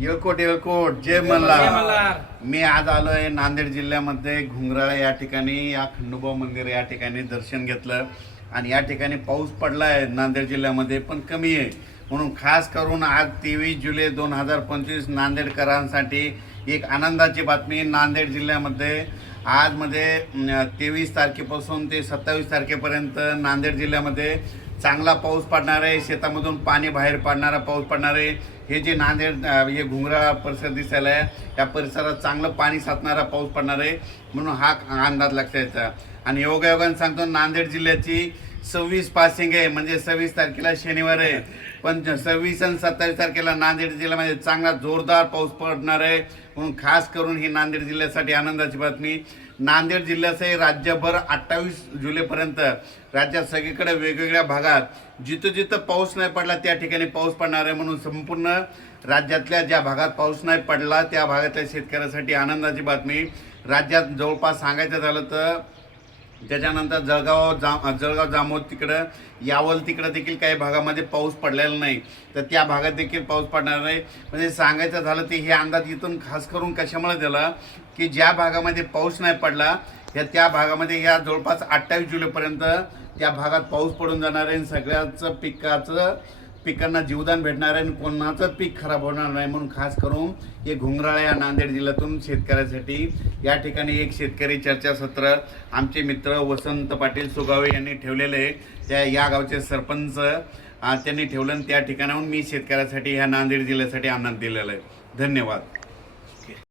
येळकोट येळकोट जय मल्हार। मी आज आलोय नांदेड जिल्ह्यामध्ये घुंगराळे या ठिकाणी या खंडोबा मंदिर या ठिकाणी दर्शन घेतलं आणि या ठिकाणी पाऊस पडलाय नांदेड जिल्ह्यामध्ये पण कमी आहे म्हणून खास करून आज 23 जुलै 2025 नांदेडकरांसाठी एक आनंदाची बातमी। नांदेड जिल्ह्यामध्ये आज मध्ये 23 तारखेपासून ते 27 तारखेपर्यंत नांदेड जिल्ह्यामध्ये चांगला पाऊस पडणार आहे। शेतामधून पाणी बाहेर पडणारा पाऊस पडणार आहे। हे जे नांदेड हे घुंगराळा परिसर दिसायला आहे या परिसरात चांगलं पाणी साचणारा पाऊस पडणार आहे म्हणून हा अंदाज लक्षात यायचा। आणि योगायोगाने सांगतो नांदेड जिल्ह्याची 26 पासिंग आहे म्हणजे 26 तारखेला शनिवार आहे पण 26 आणि 27 तारखेला नांदेड जिल्ह्यामध्ये चांगला जोरदार पाऊस पडणार आहे म्हणून खास करून ही नांदेड जिल्ह्यासाठी आनंदाची बातमी। नांदेड जिल्ह्यासह राज्यभर 28 जुलैपर्यंत राज्यात सगळीकडे वेगवेगळ्या भागात जिथं जिथं पाऊस नाही पडला त्या ठिकाणी पाऊस पडणार आहे म्हणून संपूर्ण राज्यातल्या ज्या भागात पाऊस नाही पडला त्या भागातल्या शेतकऱ्यांसाठी आनंदाची बातमी। राज्यात जवळपास सांगायचं झालं तर त्याच्यानंतर जळगाव जामोद तिकडं यावल तिकडं देखील काही भागामध्ये पाऊस पडलेला नाही तर त्या भागात देखील पाऊस पडणार नाही। म्हणजे सांगायचं झालं ते हे अंदाज इथून खास करून कशामुळे दिला की ज्या भागामध्ये पाऊस नाही पडला त्या भागामध्ये या जवळपास 28 जुलैपर्यंत त्या भागात पाऊस पडून जाणार आहे। सगळ्याचं पिकांना जीवदान भेटणार आहे आणि कोणाचं पीक खराब होणार नाही म्हणून खास करून हे घुंगराळा या नांदेड जिल्ह्यातून शेतकऱ्यासाठी या ठिकाणी एक शेतकरी चर्चासत्र आमचे मित्र वसंत पाटील सुगावे यांनी ठेवलेले त्या या गावचे सरपंच त्यांनी ठेवलं त्या ठिकाणाहून मी शेतकऱ्यासाठी ह्या नांदेड जिल्ह्यासाठी आनंद दिलेला आहे। धन्यवाद।